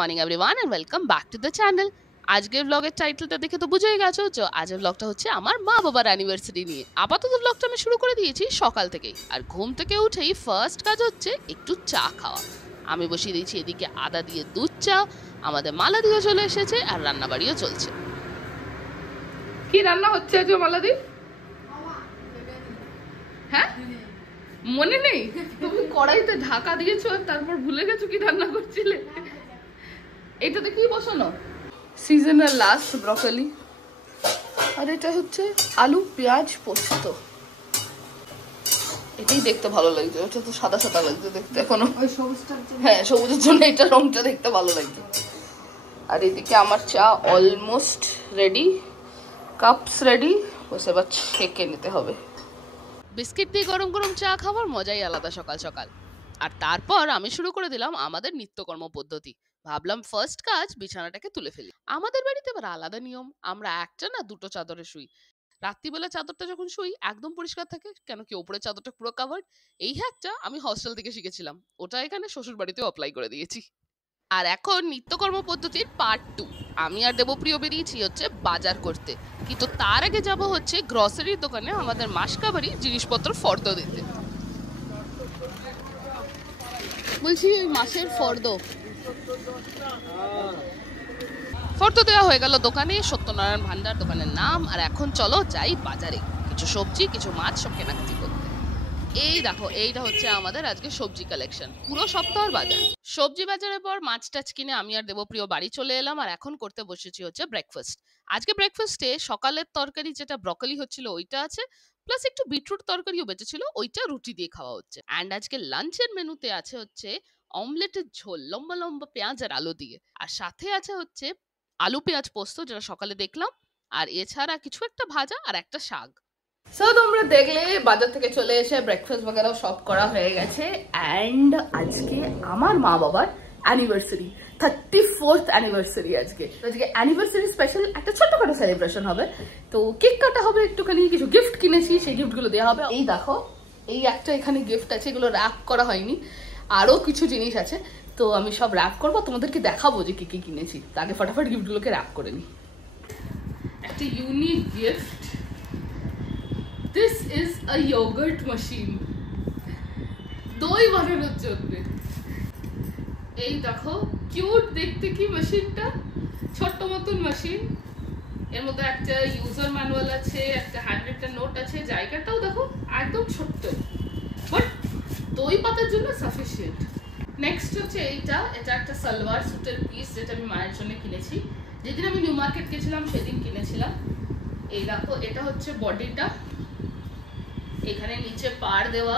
Morning everyone and welcome back to the channel. আজকের ব্লগের টাইটেলটা দেখে তো বুঝেই গেছো যে আজকের ব্লগটা হচ্ছে আমার মা বাবার অ্যানিভার্সারি নিয়ে। আপাতত ব্লগটা আমি শুরু করে দিয়েছি সকাল থেকেই, আর ঘুম থেকে উঠেই ফার্স্ট কাজ হচ্ছে একটু চা খাওয়া। আমি বসিয়ে দিয়েছি এদিকে আদা দিয়ে দুধ চা, আমাদের মালাদিও চলে এসেছে আর রান্নাবাড়িও চলছে। কি রান্না হচ্ছে আজ মালাদি? হ্যাঁ মনে নেই? তুমি কড়াইতে ঢাকা দিয়েছো আর তারপর ভুলে গেছো কি রান্না করছিলে। এটাতে কি বসানো? সিজনাল লাস্ট ব্রকলি, আর এটা হচ্ছে আলু পেঁয়াজ পোস্ত। এটাই দেখতে ভালো লাগছে, ওটা তো সাদা সাদা লাগছে দেখতে এখনো। হ্যাঁ সবুজের জন্য এটা রংটা দেখতে ভালো লাগছে। আর এদিকে আমার চা অলমোস্ট রেডি, কাপস রেডি, বসে এবার ছেঁকে নিতে হবে। বিস্কিট দিয়ে গরম গরম চা খাওয়ার মজাই আলাদা সকাল সকাল। আর তারপর আমি শুরু করে দিলাম আমাদের নিত্যকর্ম পদ্ধতি। ভাবলাম ফার্স্ট কাজ বিছানাটাকে তুলে ফেলি। আমাদের বাড়িতে এবার আলাদা নিয়ম, আমরা একটা না দুটো চাদরে শুই। রাত্রিবেলা চাদরটা যখন শুই একদম পরিষ্কার থাকে, কেন কি ওপরের চাদরটা পুরো কাভার্ড। এই হ্যাকটা আমি হস্টেল থেকে শিখেছিলাম, ওটা এখানে শ্বশুর বাড়িতেও অ্যাপ্লাই করে দিয়েছি। আর এখন নিত্যকর্ম পদ্ধতির পার্ট 2। আমি আর দেবপ্রিয় বেরিয়েছি হচ্ছে বাজার করতে, কিন্তু তার আগে যাব হচ্ছে গ্রসারির দোকানে আমাদের মাসকাবারি জিনিসপত্র ফর্দ দিতে। বলছি ওই মাসের ফর্দ দেওয়া হয়ে গেল দোকানে, সত্যনারায়ণ ভান্ডার দোকানের নাম। আর এখন চলো যাই বাজারে, কিছু সবজি কিছু মাছ সব কেনাকাটি করতে। এই দেখো এইটা হচ্ছে আমাদের আজকে সবজি কালেকশন, পুরো সপ্তাহের বাজার। সবজি বাজারের পর মাছ টাছ কিনে আমি আর দেবপ্রিয় বাড়ি চলে এলাম, আর এখন করতে বসেছি হচ্ছে ব্রেকফাস্ট। আজকে ব্রেকফাস্টে সকালের তরকারি যেটা ব্রকলি হচ্ছিল ওইটা আছে, প্লাস একটু বিটরুট তরকারিও বেঁচেছিল, ওইটা রুটি দিয়ে খাওয়া হচ্ছে। অ্যান্ড আজকে লাঞ্চের মেনুতে আছে হচ্ছে অমলেটের ঝোল, লম্বা লম্বা পেঁয়াজ আর আলু দিয়ে, আর সাথে আছে হচ্ছে আলু পেঁয়াজ পোস্ত যেটা সকালে দেখলাম, আর এছাড়া কিছু একটা ভাজা আর একটা শাক। সো তোমরা দেখলে বাজার থেকে চলে এসে ব্রেকফাস্ট বগেরাও সব করা হয়ে গেছে। অ্যান্ড আজকে আমার মা বাবার অ্যানিভার্সারি, 34th অ্যানিভার্সারি। আজকে অ্যানিভার্সারি স্পেশাল একটা ছোট্টখাটো সেলিব্রেশন হবে। তো কেক কাটা হবে, একটুখানি কিছু গিফট কিনেছি, সেই গিফটগুলো দেওয়া হবে। এই দেখো এই একটা এখানে গিফট আছে, এগুলো র্যাপ করা হয়নি, আরও কিছু জিনিস আছে। তো আমি সব র্যাপ করবো, তোমাদেরকে দেখাবো যে কি কি কিনেছি। আগে ফটাফট গিফটগুলোকে র্যাপ করে নিই। একটা unique gift, this is a yogurt machine, দই বানানোর জন্য। এই দেখো কিউট দেখতে কি মেশিনটা, ছোট্ট মতন মেশিন। এর মধ্যে একটা ইউজার ম্যানুয়াল আছে, একটা হ্যান্ডরিটেন নোট আছে, জায়গাটাও দেখো একদম ছোট্ট, বাট দই পাতার জন্য সাফিসিয়েন্ট। নেক্সট হচ্ছে এইটা, এটা একটা সালোয়ার স্যুটের পিস যেটা আমি মায়ের জন্য কিনেছি, যেদিন আমি নিউ মার্কেট গেছিলাম সেদিন কিনেছিলাম। এই দেখো এটা হচ্ছে বডিটা, এখানে নিচে পাড় দেওয়া,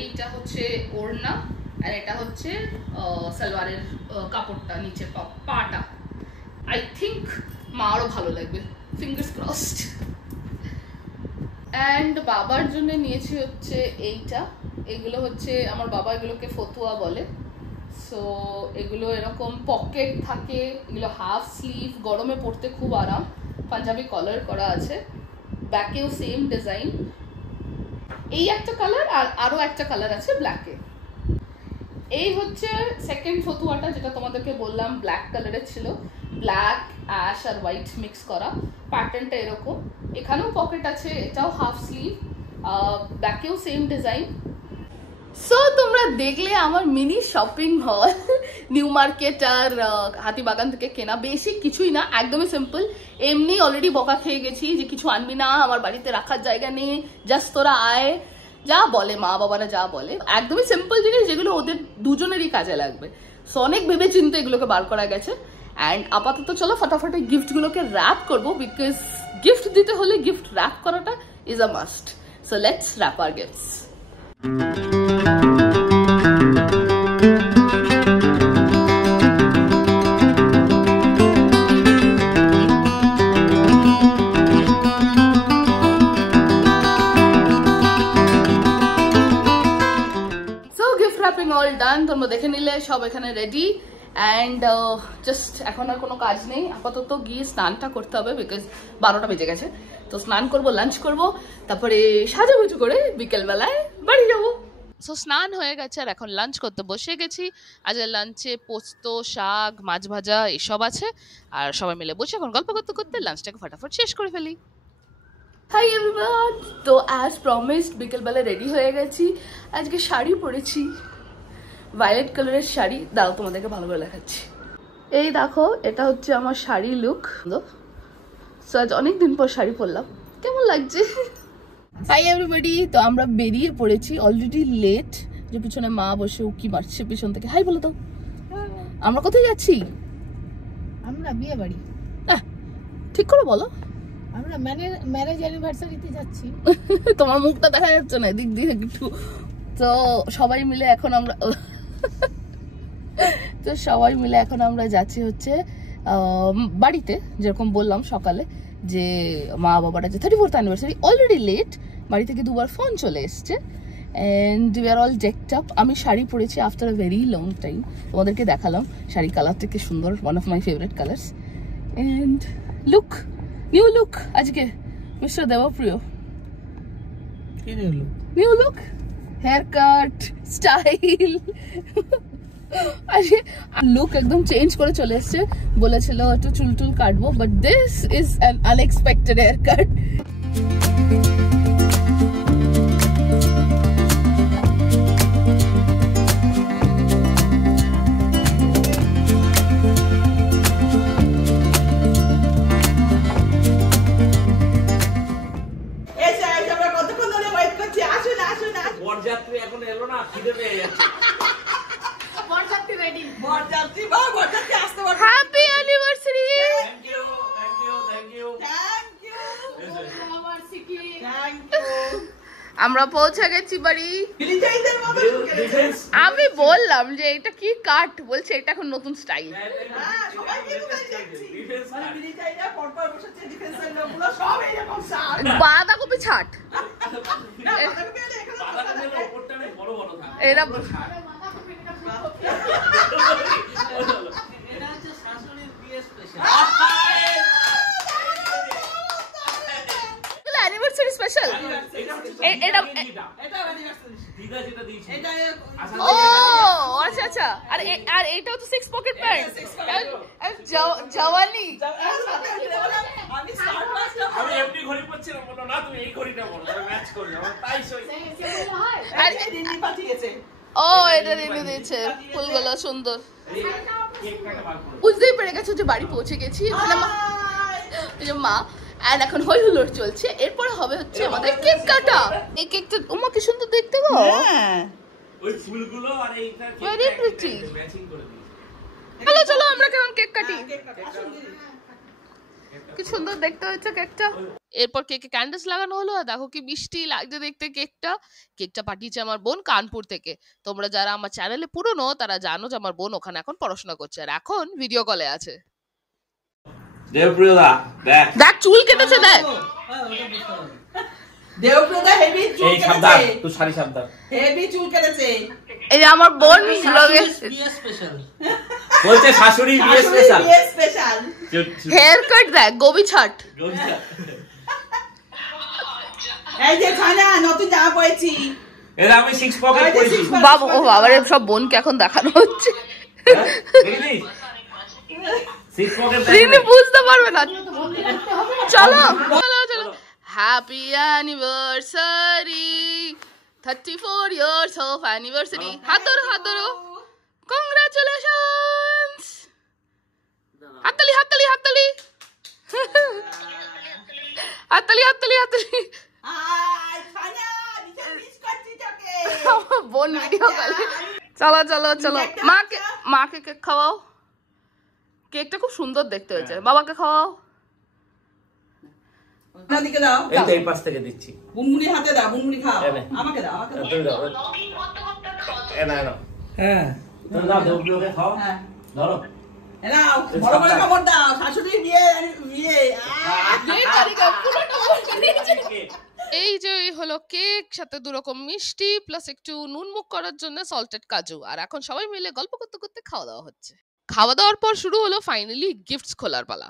এইটা হচ্ছে ওড়না, আর এটা হচ্ছে সালোয়ারের কাপড়টা, নিচে পাটা। আই থিঙ্ক মা আরও ভালো লাগবে, ফিঙ্গার্স ক্রসড। অ্যান্ড বাবার জন্য নিয়েছি হচ্ছে এইটা, এগুলো হচ্ছে আমার বাবা এগুলোকে ফতুয়া বলে। সো এগুলো এরকম পকেট থাকে, এগুলো হাফ স্লিভ, গরমে পরতে খুব আরাম, পাঞ্জাবি কলার করা আছে, ব্যাকেও সেম ডিজাইন। এই একটা কালার আর আরও একটা কালার আছে ব্ল্যাকে। এই হচ্ছে সেকেন্ড ফতুয়াটা, যেটা তোমাদেরকে বললাম ব্ল্যাক কালারের ছিল, ব্ল্যাক অ্যাশ আর হোয়াইট মিক্স করা। প্যাটার্নটা এরকম, এখানেও পকেট আছে, এটাও হাফ স্লিভ, ব্যাকেও সেম ডিজাইন। সো তোমরা দেখলে আমার mini shopping haul New Market আর হাতিবাগান থেকে কেনা। বেসিক কিছুই না, একদমই সিম্পল। এমনি অলরেডি বকা খেয়ে গেছি যে কিছু আনবি না, আমার বাড়িতে রাখার জায়গা নেই, জাস্ট তোরা আয়, যা বলে মা বাবারা যা বলে। একদমই সিম্পল জিনিস যেগুলো ওদের দুজনেরই কাজে লাগবে। সো অনেক ভেবে চিন্তে এগুলোকে বার করা গেছে। অ্যান্ড আপাতত চলো ফটাফট এই গিফটগুলোকে র্যাপ করবো, বিকজ গিফট দিতে হলে গিফট র্যাপ করাটা is a must. So let's wrap our gifts. All done, তোমরা দেখে নিলে সব এখানে রেডি। অ্যান্ড জাস্ট এখন আর কোনো কাজ নেই, আপাতত গিয়ে স্নানটা করতে হবে, বিকজ 12টা বেজে গেছে। তো স্নান করব, লাঞ্চ করব, তারপরে সাজুগুজু করে বিকেলবেলায় বাড়ি যাবো। সো স্নান হয়ে গেছে আর এখন লাঞ্চ করতে বসে গেছি। আজকে লাঞ্চে পোস্ত, শাক, মাছ ভাজা এসব আছে। আর সবাই মিলে বসে এখন গল্প করতে করতে লাঞ্চটাকে ফটাফট শেষ করে ফেলি। হাই এভরিওয়ান, তো অ্যাজ প্রমিসড বিকেলবেলা রেডি হয়ে গেছি। আজকে শাড়ি পরেছি, ভায়োলেট কালারের শাড়ি। দাও তোমাদেরকে ভালো করে দেখাচ্ছি। এই দেখো, এটা হচ্ছে আমার শাড়ি লুক। সো আজ অনেকদিন পর শাড়ি পরলাম, কেমন লাগছে? হাই এভরিবডি, তো আমরা বেরিয়ে পড়েছি, অলরেডি লেট। যে পিছনে মা বসে উকি মারছে পিছন থেকে। হাই বলো তো। আমরা কোথায় যাচ্ছি? আমরা বিয়ে বাড়ি। ঠিক করে বলো। আমরা ম্যারেজ অ্যানিভার্সারিতে যাচ্ছি। তোমার মুখটা দেখা যাচ্ছে না, দিক দিয়ে একটু। তো সবাই মিলে এখন আমরা যাচ্ছি হচ্ছে বাড়িতে। যেরকম বললাম সকালে যে মা বাবারা যে 34th অ্যানিভার্সারি, অলরেডি লেট। বাড়ি থেকে দুবার ফোন চলে এসছে। And we are all decked up. আমি শাড়ি পরেছি after a very long time. তোমাদেরকে দেখালাম শাড়ি কালারটা কি সুন্দর, one of my favourite colours. And look, new look আজকে মিস্টার দেবপ্রিয়। কি new look? New look, hair cut, style. Look একদম চেঞ্জ করে চলে এসছে। বলেছিল একটু চুল টুল কাটবো, but this is an unexpected hair cut. বরযাত্রী এখন এলো না, খিদে পেয়ে যাচ্ছে। বরযাত্রী রেডি। বরযাত্রী বা বরযাত্রী আসতে পারে। Happy anniversary. Thank you, thank you, thank you, thank you, thank you. আমরা পৌঁছে গেছি বাড়ি। ডিজাইনের মতো আমি বললাম যে এটা কি কাট, বলছে এটা এখন নতুন স্টাইল। হ্যাঁ, সবাই কিন্তু তাই দেখছি। মানে ডিজাইনার পরপর বসেছে, ডিফেন্সের লোকগুলো সব এরকম শার্ট। বাঁধাকপি ছাট। না, বাঁধাকপি এলে এখানে বাঁধাকপির উপরটা বেশ বড় বড় থাকে। এরা এটা হচ্ছে শাশুড়ির বিয়ে স্পেশাল। Anniversary special. এটা অ্যানিভার্সারি। দিদা যেটা দিয়েছে এটা ও আচ্ছা আচ্ছা। আর এটাও তো 6 পকেট প্যান্ট। জওয়ানি। আমি স্মার্ট ওয়াচটা আমি এমনি ঘড়ি পরছিলাম, বললো না তুমি এই ঘড়িটা পরো, ম্যাচ করবে। আমার তাই সই। আর দিদি পাঠিয়েছে। ও এটা রেডি দিয়েছে, ফুলগুলো সুন্দর। কেকটাকে বার করো। বুঝতেই পেরে গেছো যে বাড়ি পৌঁছে গেছি। এখানে মা আর এখন হই হুল্লোড় চলছে। এরপরে হবে হচ্ছে আমাদের কেক কাটা। এই কেকটা ওমা কি সুন্দর দেখতে গো। হ্যাঁ, ওই ফুলগুলো আর এইটা Very pretty. ম্যাচিং করে দিয়েছে। চলো চলো আমরা কেমন কেক কাটি। আসুন দিদি। কি সুন্দর দেখতে হচ্ছে কেকটা। এরপর কেকে ক্যান্ডেলস লাগানো হলো। আর দেখো কি মিষ্টি লাগছে দেখতে কেকটা। কেকটা পাঠিয়েছে আমার বোন কানপুর থেকে। তোমরা যারা আমার চ্যানেলে পুরনো তারা জানো যে আমার বোন ওখানে এখন পড়াশোনা করছে আর এখন ভিডিও কলে আছে। দেবপ্রিয়দা দেখ, দেখ চুল কেটেছে দেখ। দেবপ্রদা হেভি চুল এই সাবধান, কেটেছে। তুই শাড়ি সাবধান। হেভি চুল কেটেছে। এই যে আমার বোন ব্লগে বিয়ে স্পেশাল বলছে, শাশুড়ি বিয়ে স্পেশাল। বিয়ে স্পেশাল। হেয়ার কাট দেখ, গোবি ছাট। এই যে ছানা নতুন জামা পরেছি। এরা আমি 6 পকেট করেছি। বাবা ও বাবারে সব বোনকে এখন দেখানো হচ্ছে। দেখলি 6 পকেট রিনি বুঝতে পারবে না। চলো চলো চলো। Happy anniversary, 34 years of anniversary. হাত ধরো হাত ধরো। কংগ্রাচুলেশনস। হাততালি হাততালি হাততালি হাততালি হাততালি হাততালি। আই ছানা নিচে মিস করছি তোকে। আমার বোন ভিডিও কলে। চলো চলো চলো। মাকে কেক খাওয়াও। কেকটা খুব সুন্দর দেখতে হয়েছে। বাবাকে খাওয়াও। ওদিকে দাও। এই তো এই পাশ থেকে দিচ্ছি। বুনবুনি হাতে দাও, বুনবুনি খাও। এনে। আমাকে দাও, আমাকে দাও। তুমি দাও। এ না না। হ্যাঁ। তুমি দাও, দেবপ্রিয়কে খাও। হ্যাঁ। ধরো। এ নাও, বড় বড় খবর দাও। শাশুড়ির বিয়ে বিয়ে। এই যে এই হলো কেক, সাথে 2 রকম মিষ্টি প্লাস একটু নুন মুখ করার জন্য সল্টেড কাজু। আর এখন সবাই মিলে গল্প করতে করতে খাওয়া দাওয়া হচ্ছে। খাওয়া দাওয়ার পর শুরু হলো ফাইনালি গিফটস খোলার পালা।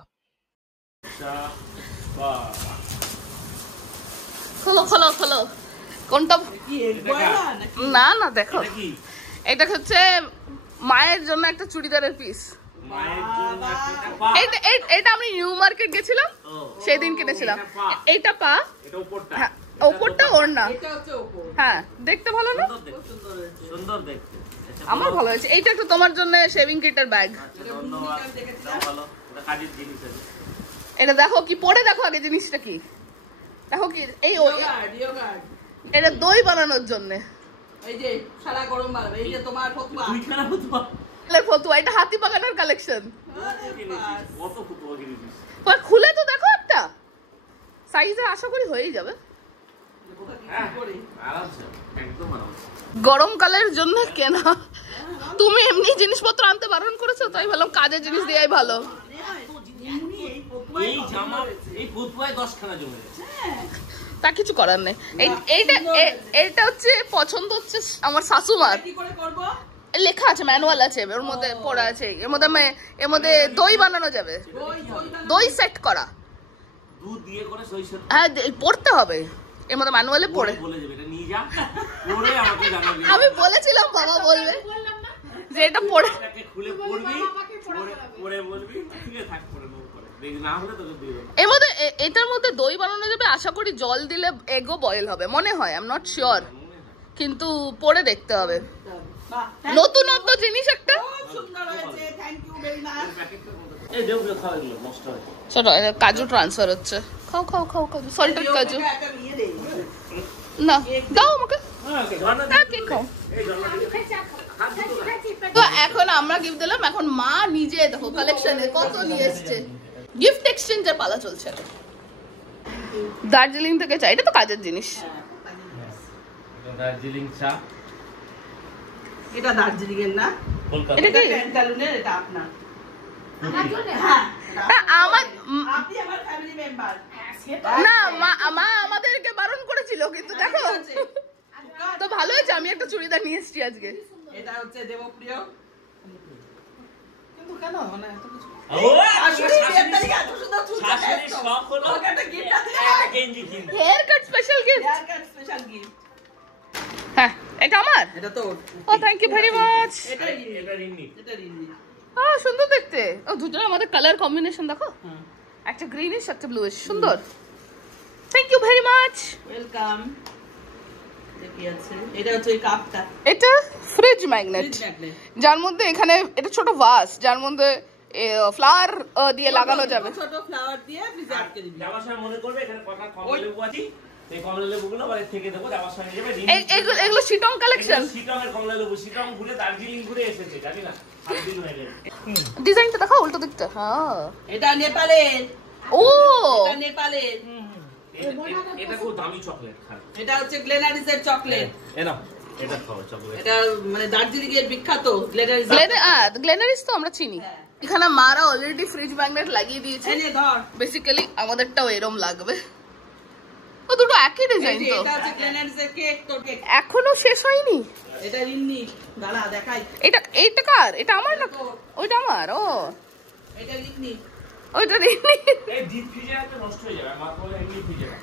খোলো খোলো খোলো। কোনটা? কি এগ বয়লা নাকি? না না দেখো, এটা কি? এটা হচ্ছে মায়ের জন্য একটা চুড়িদারের পিস। মায়ের জন্য একটা পা। এটা আমি নিউ মার্কেট গেছিলাম ও, সেদিন কিনেছিলাম। এটা পা। এইটা পা, এটা উপরটা। হ্যাঁ ওপরটা ওর না, এটা হচ্ছে ওপর। হ্যাঁ দেখতে ভালো না? সুন্দর দেখতে। সুন্দর হয়েছে। সুন্দর দেখতে। আচ্ছা, আমার বলো। ভালো হয়েছে। এইটা একটু তোমার জন্য শেভিং কিটের ব্যাগ। আচ্ছা, ধন্যবাদ। দাও ভালো। এটা কাজের জিনিস আছে। এটা দেখো কি পরে দেখো আগে জিনিসটা কি দেখো কি এই ইয়োগার্ট। এটা দই বানানোর জন্য এই যে সারা গরম বানাবে। এই যে তোমার ফতুয়া। দুইখানা ফতুয়া। ফতুয়া, এটা হাতি বাগানের কালেকশন। কত ফতুয়া কিনেছিস? খুলে তো দেখো একটা সাইজে আশা করি হয়েই যাবে। হ্যাঁ, আরামসে, একদম আরামসে। গরমকালের জন্য কেনা। তুমি এমনি জিনিসপত্র আনতে বারণ করেছো, তাই ভাবলাম কাজের জিনিস দেয়াই ভালো। এই জামা, এই ফতুয়ায় 10 খানা জমে গেছে। তা কিছু করার নেই। এইটা হচ্ছে পছন্দ হচ্ছে আমার শাশুমার। কি করে করব? লেখা আছে, ম্যানুয়াল আছে, ওর মধ্যে পড়া আছে। এর মধ্যে দই বানানো যাবে, দই সেট করা। দুধ দিয়ে করে সইষের হ্যাঁ পড়তে হবে, এর মধ্যে ম্যানুয়ালে পড়ে। বলে যাবে এটা নিয়ে যা, পরে আমাকে জানাবি। আমি বলেছিলাম বাবা বলবে যে এটা পড়ে। এটাকে খুলে পড়বি, পরে বলবি ঠিক আছে থাক, পরে নেবো পরে। দেখি না হলে তোকে দিয়ে দেবো। এর মধ্যে এটার মধ্যে দই বানানো যাবে। আশা করি জল দিলে এগও বয়েল হবে মনে হয়, আই এম নট শিওর, কিন্তু পড়ে দেখতে হবে। বাহ, নতুনত্ব জিনিস একটা। খুব সুন্দর হয়েছে। Thank you very much. এই দেব খাওয়া এগুলো নষ্ট হয়। ছোট কাজু ট্রান্সফার হচ্ছে। খাও খাও খাও কাজু, সল্টেড কাজু। একটা নিয়ে দে। না দাও আমাকে। হ্যাঁ, ধন্যবাদ। হ্যাঁ, কেক খাও। এই জন্মদিনে তো এখন আমরা গিফট দিলাম, এখন মা নিজে দেখো কালেকশনে কত নিয়ে এসেছে। গিফট এক্সচেঞ্জের পালা চলছে। দার্জিলিং থেকে চাই, এটা তো কাজের জিনিস। দার্জিলিং চা, এটা দার্জিলিং এর না, কলকাতা। এটা এটা কি? প্যান্টালুনের, এটা আপনার। হ্যাঁ, আমার আপনি আমার ফ্যামিলি মেম্বার। না মা আমাদেরকে বারণ করেছিল, কিন্তু দেখো তো ভালো হয়েছে, আমি একটা চুড়িদার নিয়ে এসেছি আজকে। এটা হচ্ছে দেবপ্রিয়। কিন্তু কেন মানে এত কিছু? ও, শাশুড়ি বিয়ের তারিখে এত সুন্দর চুল কাটে। শাশুড়ির শখ হলো ওকে একটা gift আছে। একটা গেঞ্জি কিনতে। Hair cut special gift. Hair cut special gift। হ্যাঁ এটা আমার। এটা তো ও থ্যাংক ইউ ভেরি মাচ। এটা এটা রিন্নি। এটা রিন্নি। সুন্দর দেখতে। ও দুটো আমাদের কালার কম্বিনেশন দেখো, একটা গ্রিনিশ একটা ব্লুইশ, সুন্দর। Thank you very much. Welcome. কি আছে? এটা হচ্ছে এই কাপটা। এটা ফ্রিজ ম্যাগনেট, যার মধ্যে এখানে এটা ছোট ভাস, যার মধ্যে ফ্লাওয়ার দিয়ে লাগানো যাবে। ছোট ফ্লাওয়ার দিয়ে ফ্রিজে আটকে দিবি। যাওয়ার সময় মনে করবে এখানে কটা কমলা লেবু আছে, এই কমলা লেবুগুলো বাড়ি থেকে দেবো, যাওয়ার সময় নিয়ে যাবে। এগুলো শিটং কালেকশন। শিটংয়ের কমলা লেবু, শিটং ঘুরে দার্জিলিং ঘুরে এসেছে, জানি না 7 দিন হয়ে গেছে। ডিজাইনটা দেখো উল্টো দিকটা। হ্যাঁ এটা নেপালের। ও এটা নেপালের। এটা খুব দামি চকলেট। এটা হচ্ছে গ্লেনারিসের চকলেট। এনাও এটা খাও চকলেট। এটা মানে দার্জিলিং এর বিখ্যাত গ্লেনারিস। গ্লেনারিস তো আমরা চিনি। এখানে মারা অলরেডি ফ্রিজ ম্যাগনেট লাগিয়ে দিয়েছে। এই নে ধর। বেসিক্যালি আমাদেরটাও এরম লাগবে। ও দুটো একই ডিজাইন তো। এটা হচ্ছে গ্লেনারিসের কেক, তোর কেক। এখনো শেষ হয়নি। এটা রিন্নি। দাঁড়া দেখাই। এটা কার? এটা আমার না? ওইটা আমার। ও এটা রিন্নি। ওইটা রিনি। এই ডিপ ফ্রিজে আছে, নষ্ট হয়ে যাবে, আমার বলে এমনি ফ্রিজে রাখ।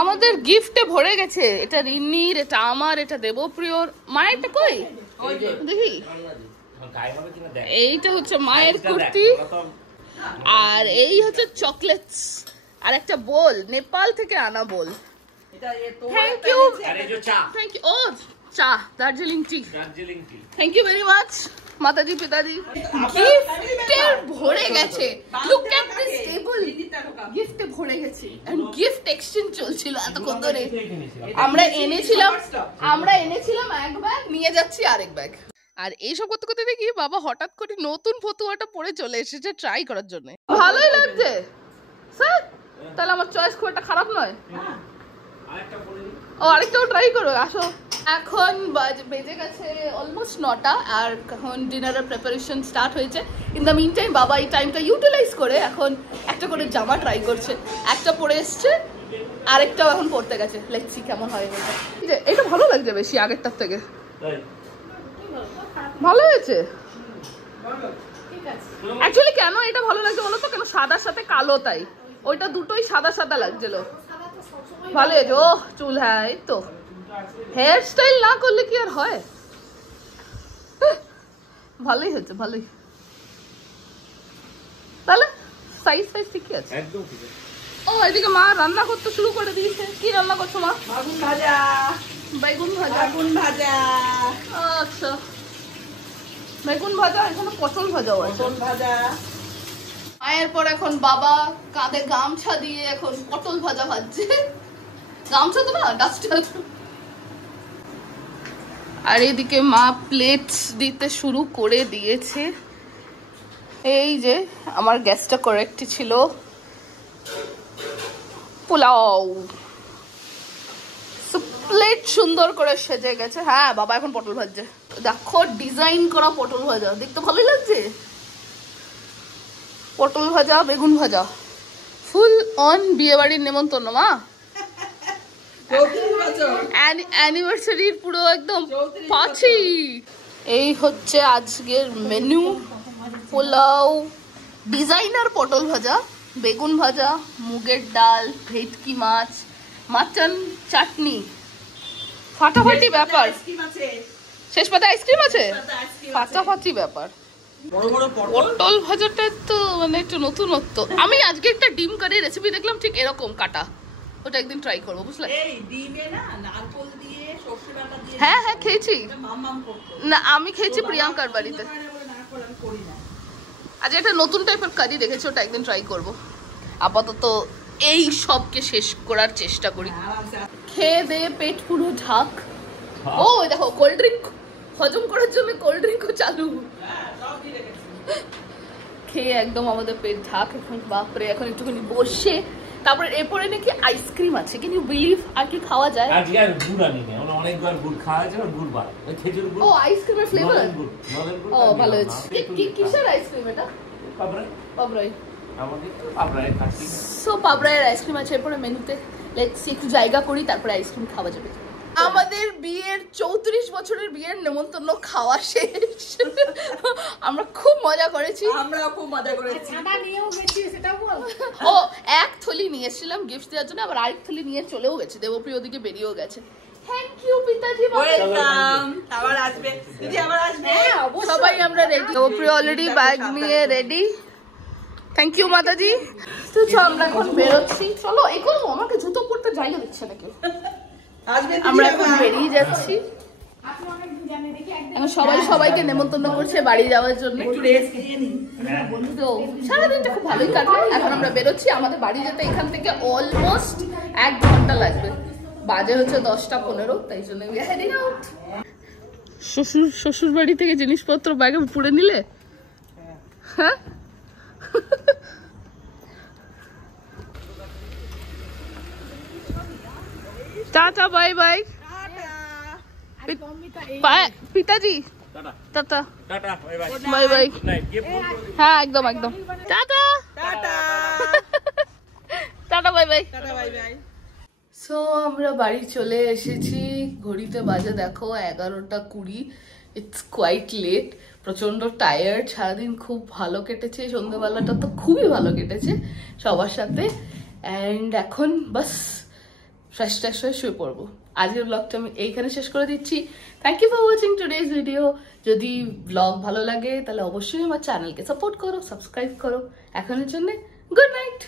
আমাদের গিফটে ভরে গেছে। এটা রিন্নির, এটা আমার, এটা দেবপ্রিয়র। মায়েরটা কই ওই যে দেখি। গায়ে হবে কিনা দেখ। এইটা হচ্ছে মায়ের কুর্তি, আর এই হচ্ছে চকলেটস, আর একটা বোল, নেপাল থেকে আনা বোল। এটা তোর Thank একটা you. নিচে আরে যে চা, থ্যাংক ইউ। ও চা, Darjeeling tea. Darjeeling tea. Thank you very much মাতাজি পিতাজি। গিফটে ভরে গেছে। লুক এট দিস টেবল, রিন্নিটা ঢোকা। গিফটে ভরে গেছে। এন্ড গিফট এক্সচেঞ্জ চলছিল এতক্ষণ ধরে। এগুলো আমরা এনেছিলাম এক ব্যাগ, নিয়ে যাচ্ছি আরেক ব্যাগ। আর এইসব করতে করতে দেখি বাবা হঠাৎ করে নতুন ফতুয়াটা পরে চলে এসেছে ট্রাই করার জন্য। ভালোই লাগছে স্যার, তাহলে আমার চয়েস খুব একটা খারাপ নয়। আরেকটা বলে দিই। ও আরেকটাও ট্রাই করো, আসো। এখন বেজে গেছে অলমোস্ট 9টা, আর এখন ডিনারের প্রিপারেশন স্টার্ট হয়েছে। ইন দ্য মিন টাইম বাবা এই টাইমটা ইউটিলাইজ করে এখন একটা করে জামা ট্রাই করছে। একটা পরে এসছে, আরেকটাও এখন পড়তে গেছে, লেখছি কেমন হয় এটা। এটা ভালো লাগছে বেশি আগেরটার থেকে। ভালো হয়েছে অ্যাকচুয়ালি। কেন এটা ভালো লাগছে বলো তো, কেন সাদার সাথে কালো, তাই ওইটা দুটোই সাদা সাদা লাগছিল। ভালো হয়েছে। ও চুল, হ্যাঁ এই তো হেয়ার স্টাইল না করলে কি আর হয়। ভালোই হয়েছে, ভালোই। তাহলে সাইজ ঠিকই আছে একদম ঠিক আছে। ও এদিকে মা রান্না করতে শুরু করে দিয়েছে। কি রান্না করছো মা? বেগুন ভাজা। বেগুন ভাজা। বেগুন ভাজা। আচ্ছা, বেগুন ভাজা, এখানে পটল ভাজাও আছে। পটল ভাজা। মায়ের পর এখন বাবা কাঁধে গামছা দিয়ে এখন পটল ভাজা ভাজছে। গামছা তো না, ডাস্টার। আর এদিকে মা প্লেটস দিতে শুরু করে দিয়েছে। এই যে আমার গ্যাসটা কারেক্ট ছিল। পোলাও প্লেট সুন্দর করে সেজে গেছে। হ্যাঁ বাবা এখন পটল ভাজছে। দেখো ডিজাইন করা পটল ভাজা, দেখতে ভালোই লাগছে। পটল ভাজা, বেগুন ভাজা, ফুল অন বিয়ে বাড়ির নেমন্তন্ন মা। অ্যানিভার্সারির পুরো একদম পাছি। এই হচ্ছে আজকের মেনু। পোলাও, ডিজাইনার পটল ভাজা, বেগুন ভাজা, মুগের ডাল, ভেটকি মাছ, মাটন, চাটনি। ফাটাফাটি ব্যাপার। শেষ পাতে আইসক্রিম আছে, ফাটাফাটি ব্যাপার। পটল ভাজাটা তো মানে একটু নতুনত্ব। আমি আজকে একটা ডিম কারি রেসিপি দেখলাম, ঠিক এরকম কাটা। ওটা একদিন ট্রাই করবো, বুঝলে? এই ডিমে না নারকোল দিয়ে সরষে বাটা দিয়ে। হ্যাঁ হ্যাঁ খেয়েছি মাম্মাম করতো না, আমি খেয়েছি প্রিয়াঙ্কার বাড়িতে। নারকোল আমি করি না। আজ একটা নতুন টাইপের কারি দেখেছি, ওটা একদিন ট্রাই করব। আপাতত এই সবকে শেষ করার চেষ্টা করি। খেয়ে দে পেট পুরো ঢাক। ও দেখো কোল্ড ড্রিঙ্ক হজম করার জন্য কোল্ড ড্রিঙ্কও চালু। খেয়ে একদম আমাদের পেট ঢাক এখন। বাপরে, এখন একটুখানি বসে তারপরে এরপরে নাকি আইসক্রিম আছে। Can you believe? আর কি খাওয়া যায়? আজকে আর গুড় আনিনি, আমরা অনেকবার গুড় খাওয়া আছে, গুড় বার খেজুর গুড়। ও আইসক্রিমের ফ্লেভার। ও ভালো হয়েছে। কিসের আইসক্রিম এটা? পাবরাই। আমাদের তো পাবরায় খাচ্ছি। সো পাবরায়ের আইসক্রিম আছে। এরপরে মেনুতে লেটস একটু জায়গা করি, তারপরে আইসক্রিম খাওয়া যাবে। আমাদের বিয়ের 34 বছরের বিয়ের নেমন্তন্ন খাওয়া শেষ। আমরা খুব মজা করেছি। আমরাও খুব মজা করেছি। ছানা নিয়েও গেছি, সেটা বল। ও এক থলি নিয়ে এসেছিলাম গিফট দেওয়ার জন্য, আবার আরেক থলি নিয়ে চলেও গেছে। দেবপ্রিয় দিকে বেরিয়েও গেছে। থ্যাংক ইউ পিতাজি। ওয়েলকাম। আবার আসবে দিদি, আবার আসবে। সবাই আমরা রেডি। দেবপ্রিয় অলরেডি ব্যাগ নিয়ে রেডি। থ্যাংক ইউ মাতাজি। তো চল আমরা এখন বেরোচ্ছি। চলো এগো, আমাকে জুতো পরতে জায়গা দিচ্ছে না কেউ। আসবে আমরা এখন বেরিয়ে যাচ্ছি। এখন সবাই সবাইকে নেমন্তন্ন করছে বাড়ি যাওয়ার জন্য। একটু রেস্ট নিয়ে নি। তো সারাদিনটা খুব ভালোই কাটবে। এখন আমরা বেরোচ্ছি। আমাদের বাড়ি যেতে এখান থেকে অলমোস্ট 1 ঘন্টা লাগবে। বাজে হচ্ছে 10:15, তাই জন্য we are heading out. শ্বশুর বাড়ি থেকে জিনিসপত্র ব্যাগে পুড়ে নিলে? হ্যাঁ টাটা বাই বাই। পিতাজি tata tata tata bye bye bye bye. Good night. গিয়ে ফোন করবে। হ্যাঁ একদম একদম। Tata tata tata bye bye. Tata bye bye. So আমরা বাড়ি চলে এসেছি। ঘড়িতে বাজে দেখো 11:20। It's quite late. প্রচন্ড টায়ার্ড। সারাদিন খুব ভালো কেটেছে, সন্ধ্যেবেলাটা তো খুবই ভালো কেটেছে সবার সাথে। অ্যান্ড এখন বাস ফ্রেশ ট্রেশ হয়ে শুয়ে পড়বো। আজকের ব্লগটা আমি এইখানে শেষ করে দিচ্ছি। Thank you for watching today's video. যদি ব্লগ ভালো লাগে তাহলে অবশ্যই আমার চ্যানেলকে সাপোর্ট করো, সাবস্ক্রাইব করো। এখনের জন্য গুড নাইট।